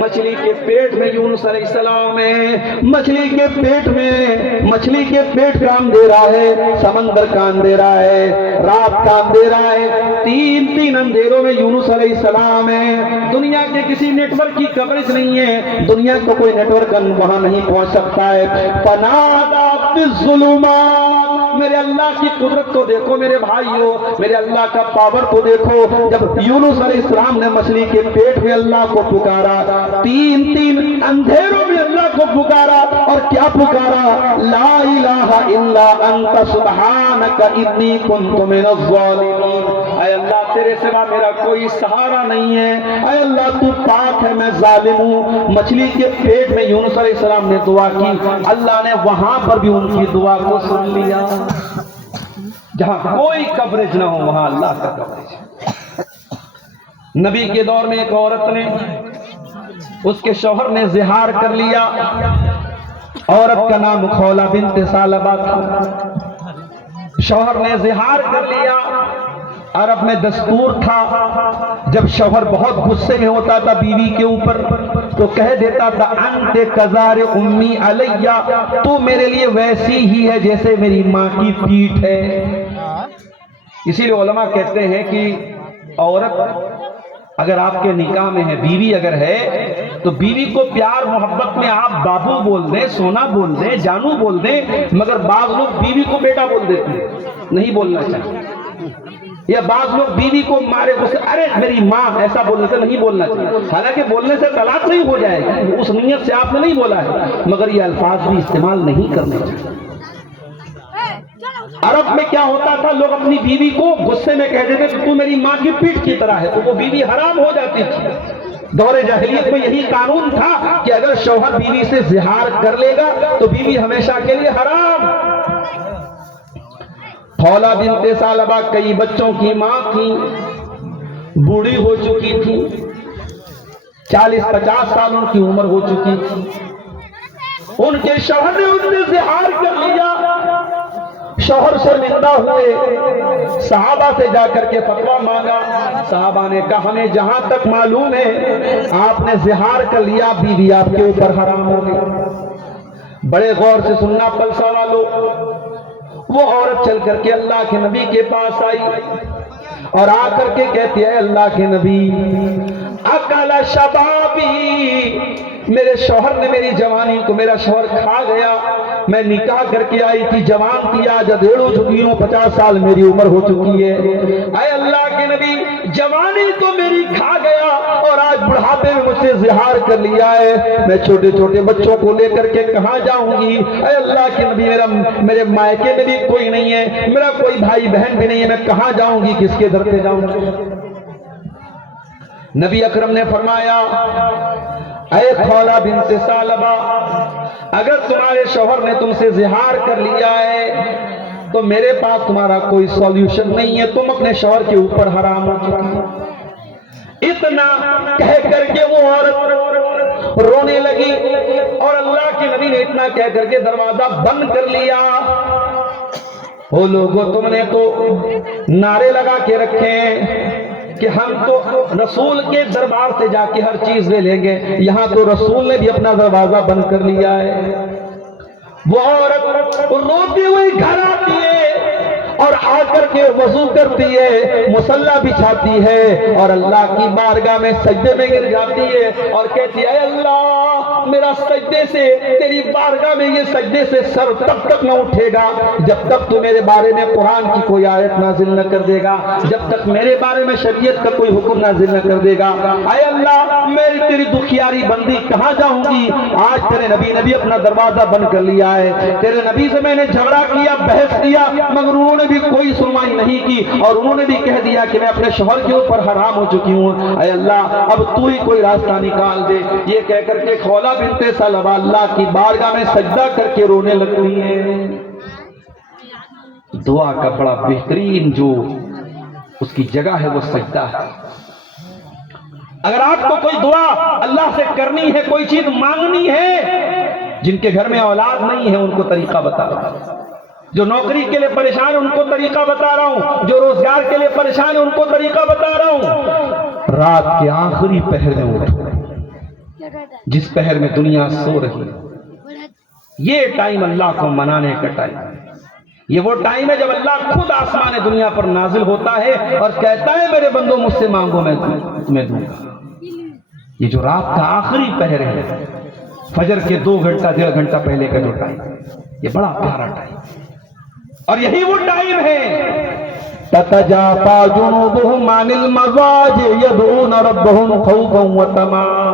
مچھلی کے پیٹ میں یونس علیہ السلام ہے، مچھلی کے پیٹ کا اندھیرا ہے، سمندر کا اندھیرا ہے، رات کا اندھیرا ہے، تین اندھیروں میں یونس علیہ السلام ہے۔ دنیا کے کسی نیٹ ورک کی کوریج نہیں ہے، دنیا کو کوئی نیٹ ورک وہاں نہیں پہنچ سکتا ہے۔ فنادى في الظلمات، میرے اللہ کی قدرت کو دیکھو میرے بھائیو، میرے اللہ کا پاور کو دیکھو۔ جب یونس علیہ السلام نے مچھلی کے پیٹ میں اللہ کو پکارا، تین اندھیروں میں اللہ کو پکارا، اور کیا پکارا؟ لا الہ الا انت سبحانک انی کنت من الظالمین۔ اے اللہ تیرے سوا میرا کوئی سہارا نہیں ہے، اے اللہ تو پاک ہے، میں ظالم ہوں۔ مچھلی کے پیٹ میں یونس علیہ السلام نے دعا کی، اللہ نے وہاں پر بھی ان کی دعا کو سن لیا۔ جہاں کوئی کوریج نہ ہو وہاں اللہ کا کوریج ہے۔ نبی کے دور میں ایک عورت نے، اس کے شوہر نے زہار کر لیا، عورت کا نام خولہ بنت ثعلبہ تھا۔ شوہر نے زہار کر لیا، عرب میں دستور تھا جب شوہر بہت غصے میں ہوتا تھا بیوی کے اوپر تو کہہ دیتا تھا انت کزار امی علیہ، تو میرے لیے ویسی ہی ہے جیسے میری ماں کی پیٹھ ہے۔ اسی لیے علماء کہتے ہیں کہ عورت اگر آپ کے نکاح میں ہے، بیوی اگر ہے تو بیوی کو پیار محبت میں آپ بابو بول دیں، سونا بول دیں، جانو بول دیں، مگر بعض لوگ بیوی کو بیٹا بول دیتے ہیں، نہیں بولنا چاہیے۔ یا بعض لوگ بیوی کو مارے غصے، ارے میری ماں، ایسا بولنے سے نہیں بولنا چاہیے۔ حالانکہ بولنے سے طلاق نہیں ہو جائے گی، اس نیت سے آپ نے نہیں بولا ہے، مگر یہ الفاظ بھی استعمال نہیں کرنے چاہیے۔ عرب میں کیا ہوتا تھا، لوگ اپنی بیوی کو غصے میں کہہ دیتے کہ تو میری ماں کی پیٹھ کی طرح ہے، تو وہ بیوی حرام ہو جاتی تھی۔ دور جاہلیت میں یہی قانون تھا کہ اگر شوہر بیوی سے زہار کر لے گا تو بیوی ہمیشہ کے لیے حرام۔ خولہ بنت ثعلبہ کئی بچوں کی ماں تھی، بوڑھی ہو چکی تھی، 40-50 سال ان کی عمر ہو چکی تھی۔ ان کے شوہر نے ان سے زہار کر لیا، شوہر سے نندا ہوئے، صحابہ سے جا کر کے فتویٰ مانگا، صحابہ نے کہا ہمیں جہاں تک معلوم ہے آپ نے زہار کر لیا، بیوی آپ کے اوپر حرام ہو گئی۔ بڑے غور سے سننا پلسا والو، وہ عورت چل کر کے اللہ کے نبی کے پاس آئی اور آ کر کے کہتی ہے اللہ کے نبی اکل شبابی، میرے شوہر نے میری جوانی کو، میرا شوہر کھا گیا، میں نکاح کر کے آئی تھی، جوان تھی، آج ادھیڑ ہو چکی ہوں، 50 سال میری عمر ہو چکی ہے۔ اے اللہ کے نبی جوانی تو میری کھا گیا اور آج بڑھاپے میں مجھ سے زہار کر لیا ہے، میں چھوٹے چھوٹے بچوں کو لے کر کے کہاں جاؤں گی؟ اے اللہ کے نبی میرے مائکے میں بھی کوئی نہیں ہے، میرا کوئی بھائی بہن بھی نہیں ہے، میں کہاں جاؤں گی، کس کے در پہ جاؤں گی؟ نبی اکرم نے فرمایا اے خولہ بنت ثعلبہ، اگر تمہارے شوہر نے تم سے زہار کر لیا ہے تو میرے پاس تمہارا کوئی سولوشن نہیں ہے، تم اپنے شوہر کے اوپر حرام ہو چکی۔ اتنا کہہ کر کے وہ عورت رونے لگی اور اللہ کے نبی نے اتنا کہہ کر کے دروازہ بند کر لیا۔ وہ لوگوں تم نے تو نعرے لگا کے رکھے کہ ہم تو رسول کے دربار سے جا کے ہر چیز لے لیں گے، یہاں تو رسول نے بھی اپنا دروازہ بند کر لیا ہے۔ وہ عورت روتے ہوئے گھر آتی ہے اور آ کر کے وضو کرتی ہے، مصلی بچھاتی ہے اور اللہ کی بارگاہ میں سجدے میں گر جاتی ہے اور کہتی ہے اے اللہ میرا سجدے سے، تیری بارگاہ میں یہ سجدے سے سر تب تک نہ اٹھے گا جب تک تو میرے بارے میں قرآن کی کوئی آیت نازل نہ کر دے گا، جب تک میرے بارے میں شریعت کا کوئی حکم نازل نہ کر دے گا۔ اے اللہ میں تیری دکھیاری بندی کہاں جاؤں گی؟ آج تیرے نبی نے بھی اپنا دروازہ بند کر لیا ہے، تیرے نبی سے میں نے جھگڑا کیا، بحث کیا، مگر انہوں نے بھی کوئی سنوائی نہیں کی اور انہوں نے بھی کہہ دیا کہ میں اپنے شوہر کے اوپر حرام ہو چکی ہوں، اے اللہ اب تو ہی کوئی راستہ نکال دے۔ یہ کہہ کر کے خولہ بنت ثعلبہ اللہ کی بارگاہ میں سجدہ کر کے رونے لگتی ہے۔ دعا کا بڑا بہترین جو اس کی جگہ ہے وہ سجدہ ہے۔ اگر آپ کو کوئی دعا اللہ سے کرنی ہے، کوئی چیز مانگنی ہے، جن کے گھر میں اولاد نہیں ہے ان کو طریقہ بتا رہا ہوں، جو نوکری کے لیے پریشان ہے ان کو طریقہ بتا رہا ہوں، جو روزگار کے لیے پریشان ہے ان کو طریقہ بتا رہا ہوں، رات کے آخری پہر میں اٹھو، جس پہر میں دنیا سو رہی ہے، یہ ٹائم اللہ کو منانے کا ٹائم ہے۔ یہ وہ ٹائم ہے جب اللہ خود آسمان دنیا پر نازل ہوتا ہے اور کہتا ہے میرے بندوں مجھ سے مانگو میں تمہیں دوں گا۔ یہ جو رات کا آخری پہر ہے، فجر کے 2 گھنٹہ 1.5 گھنٹہ پہلے کا جو ٹائم، یہ بڑا پیارا ٹائم، اور یہی وہ ٹائم ہے تتجافى جنوبهم عن المضاجع يدعون ربهم خوفا وطمعا۔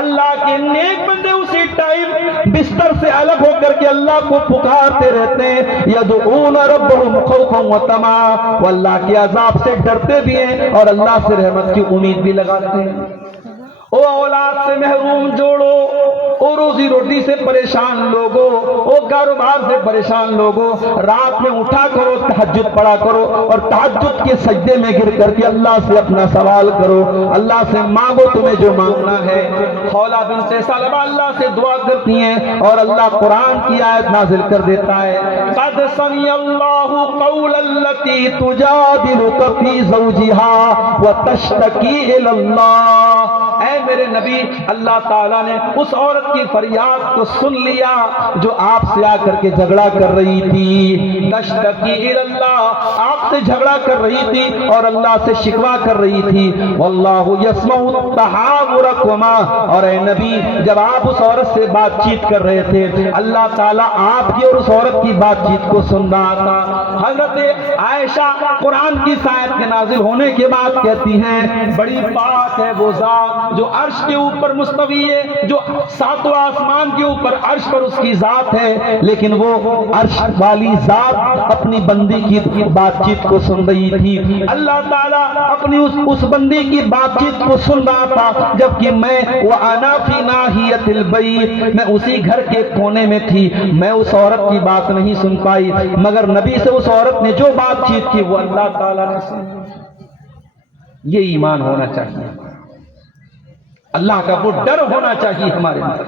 اللہ کے نیک بندے اسی ٹائم بستر سے الگ ہو کر کے اللہ کو پکارتے رہتے ہیں، یدعون ربهم خوفا وطمعا، وہ اللہ کے عذاب سے ڈرتے بھی ہیں اور اللہ سے رحمت کی امید بھی لگاتے ہیں۔ او اولاد سے محروم جوڑو، او روزی روٹی سے پریشان لوگو، او کاروبار سے پریشان لوگو، رات میں اٹھا کرو، تہجد پڑھا کرو اور تہجد کے سجدے میں گر کر کے اللہ سے اپنا سوال کرو، اللہ سے مانگو تمہیں جو مانگنا ہے۔ خولا بنت ثعلبہ اللہ سے دعا کرتی ہیں اور اللہ قرآن کی آیت نازل کر دیتا ہے، قد سمع اللہ قول التی تجادلک فی زوجہا وتشتکی الی اللہ۔ اے میرے نبی، اللہ تعالیٰ نے اس عورت کی فریاد کو سن لیا جو آپ سے آ کر کے جھگڑا کر رہی تھی، تشتکی الی اللہ، آپ سے جھگڑا کر رہی تھی اور اللہ سے شکوہ کر رہی تھی، واللہ یسمع تحاورکما، اور اے نبی جب آپ اس عورت سے بات چیت کر رہے تھے اللہ تعالیٰ آپ کی اور اس عورت کی بات چیت کو سن رہا تھا۔ حضرت عائشہ قرآن کی آیت کے نازل ہونے کے بعد کہتی ہیں، بڑی پاک ہے وہ ذات جو عرش کے اوپر مستوی ہے، جو 7 آسمان کے اوپر عرش پر اس کی ذات ہے، لیکن وہ عرش والی ذات اپنی بندی کی بات چیت کو سن رہی تھی۔ اللہ تعالیٰ اپنی اس بندی کی بات چیت کو سن رہا تھا، جبکہ میں وَأَنَا فِي نَاحِيَةِ الْبَيْتِ، میں اسی گھر کے کونے میں تھی، میں اس عورت کی بات نہیں سن پائی، مگر نبی سے اس عورت نے جو بات چیت کی وہ اللہ تعالیٰ نے سن۔ یہ ایمان ہونا چاہیے، اللہ کا وہ ڈر ہونا چاہیے ہمارے اندر۔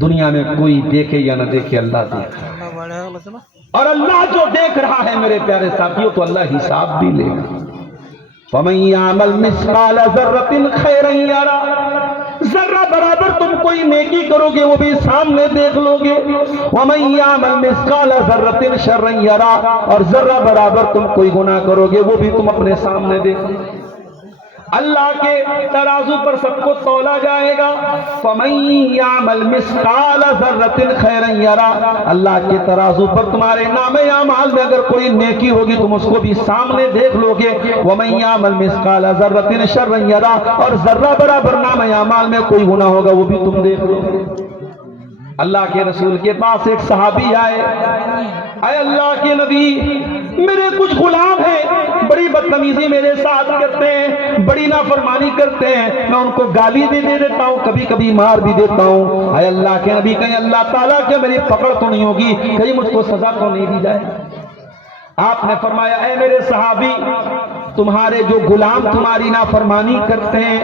دنیا میں کوئی دیکھے یا نہ دیکھے اللہ دیکھ رہا ہے، اور اللہ جو دیکھ رہا ہے میرے پیارے ساتھیوں تو اللہ حساب بھی لے گا۔ وَمَن يَعْمَلْ مِثْقَالَ ذَرَّةٍ خَيْرًا يَرَهُ، ذرہ برابر تم کوئی نیکی کرو گے وہ بھی سامنے دیکھ لو گے۔ وَمَن يَعْمَلْ مِثْقَالَ ذَرَّةٍ شَرًّا يَرَهُ، اور ذرہ برابر تم کوئی گناہ کرو گے وہ بھی تم اپنے سامنے دیکھ لو گے۔ اللہ کے ترازو پر سب کو تولا جائے گا۔ فَمَن يَعْمَلْ مِثْقَالَ ذَرَّةٍ خَيْرًا يَرَهُ، اللہ کے ترازو پر تمہارے نام اعمال میں اگر کوئی نیکی ہوگی تم اس کو بھی سامنے دیکھ لو گے۔ وَمَن يَعْمَلْ مِثْقَالَ ذَرَّةٍ شَرًّا يَرَهُ، اور ذرہ برابر نام اعمال میں کوئی گناہ ہوگا وہ بھی تم دیکھ لو گے۔ اللہ کے رسول کے پاس ایک صحابی آئے، اے اللہ کے نبی میرے کچھ غلام ہیں، بڑی بدتمیزی میرے ساتھ کرتے ہیں، بڑی نافرمانی کرتے ہیں، میں ان کو گالی بھی دے دیتا ہوں، کبھی کبھی مار بھی دیتا ہوں۔ اے اللہ کے نبی کہیں اللہ تعالیٰ کے میری پکڑ تو نہیں ہوگی، کہیں مجھ کو سزا تو نہیں دی جائے؟ آپ نے فرمایا اے میرے صحابی، تمہارے جو غلام تمہاری نافرمانی کرتے ہیں،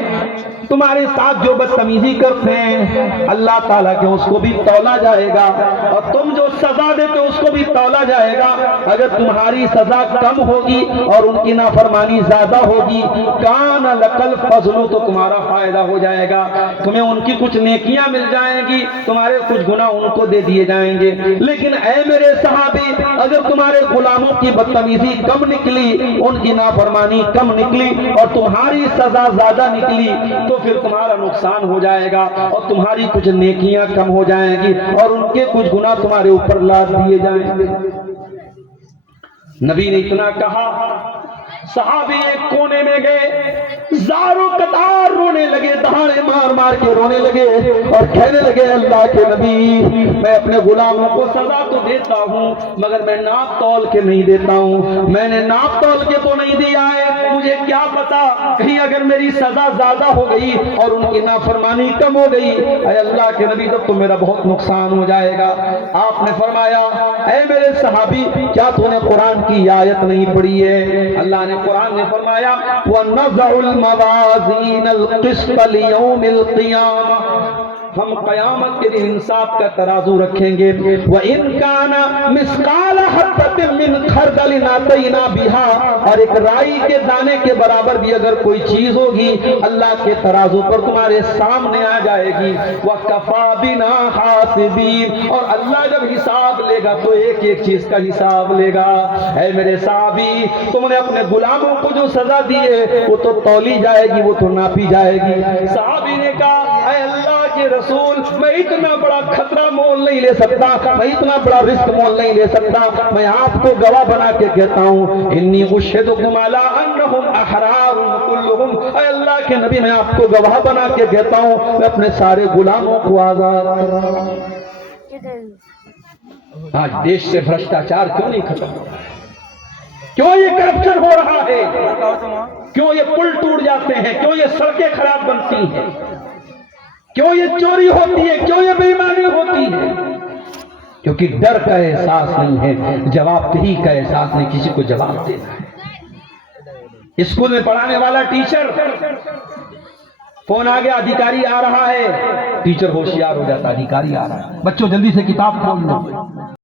تمہارے ساتھ جو بدتمیزی کرتے ہیں، اللہ تعالیٰ کے اس کو بھی تولا جائے گا، اور تم جو سزا دیتے اس کو بھی تولا جائے گا۔ اگر تمہاری سزا کم ہوگی اور ان کی نافرمانی زیادہ ہوگی، کان لکل فضل، تو تمہارا فائدہ ہو جائے گا، تمہیں ان کی کچھ نیکیاں مل جائیں گی، تمہارے کچھ گناہ ان کو دے دیے جائیں گے۔ لیکن اے میرے صحابی، اگر تمہارے غلاموں کی بدتمیزی کم نکلی، ان کی نافرمانی کم نکلی اور تمہاری سزا زیادہ نکلی تو پھر تمہارا نقصان ہو جائے گا اور تمہاری کچھ نیکیاں کم ہو جائیں گی اور ان کے کچھ گناہ تمہارے اوپر لاد دیے جائیں گے۔ نبی نے اتنا کہا، صحابی ایک کونے میں گئے، زاروں قطار رونے لگے، دہاڑے مار مار کے رونے لگے اور کہنے لگے اللہ کے نبی میں اپنے غلاموں کو سزا تو دیتا ہوں مگر میں ناپ تول کے نہیں دیتا ہوں، میں نے ناپ تول کے تو نہیں دیا ہے، مجھے کیا پتا کہیں اگر میری سزا زیادہ ہو گئی اور ان کی نافرمانی کم ہو گئی، اے اللہ کے نبی تب تو میرا بہت نقصان ہو جائے گا۔ آپ نے فرمایا اے میرے صحابی کیا تو نے قرآن کی آیت نہیں پڑھی ہے؟ اللہ نے قرآن نے فرمایا وَنَضَعُ الْمَوَازِينَ الْقِسْطَ لِيَوْمِ الْقِيَامَةِ ہم قیامت کے دن انصاف کا ترازو رکھیں گے. وَإِن كَانَ مِثْقَالَ حَبَّةٍ مِّنْ خَرْدَلٍ أَتَيْنَا بِهَا، اور ایک رائی کے دانے کے برابر بھی اگر کوئی چیز ہوگی اللہ کے ترازو پر تمہارے سامنے آ جائے گی. وَكَفَى بِنَا حَاسِبِينَ، اور اللہ جب حساب لے گا تو ایک ایک چیز کا حساب لے گا. اے میرے صحابی، تم نے اپنے غلاموں کو جو سزا دی ہے وہ تو تولی جائے گی، وہ تو ناپی جائے گی. صحابی نے کہا اے اللہ کے رسول، میں اتنا بڑا خطرہ مول نہیں لے سکتا، میں اتنا بڑا رسک مول نہیں لے سکتا. میں آپ کو گواہ بنا کے کہتا ہوں انی اشہدکم علی انہم احرار کلہم، اے اللہ کے نبی میں آپ کو گواہ بنا کے کہتا ہوں میں اپنے سارے غلاموں کو آزاد کر رہا ہوں. آج دیش سے بھرشٹاچار کیوں نہیں ختم ہو رہا؟ کیوں یہ کرپشن ہو رہا ہے؟ کیوں یہ پل ٹوٹ جاتے ہیں؟ کیوں یہ سڑکیں خراب بنتی ہیں؟ کیوں یہ چوری ہوتی ہے؟ کیوں یہ بے ایمانی ہوتی ہے؟ کیونکہ ڈر کا احساس نہیں ہے، جواب دہی کا احساس نہیں، کسی کو جواب دینا ہے. اسکول میں پڑھانے والا ٹیچر، فون آ گیا ادھیکاری آ رہا ہے، ٹیچر ہوشیار ہو جاتا ادھیکاری آ رہا ہے، بچوں جلدی سے کتاب کھول لو.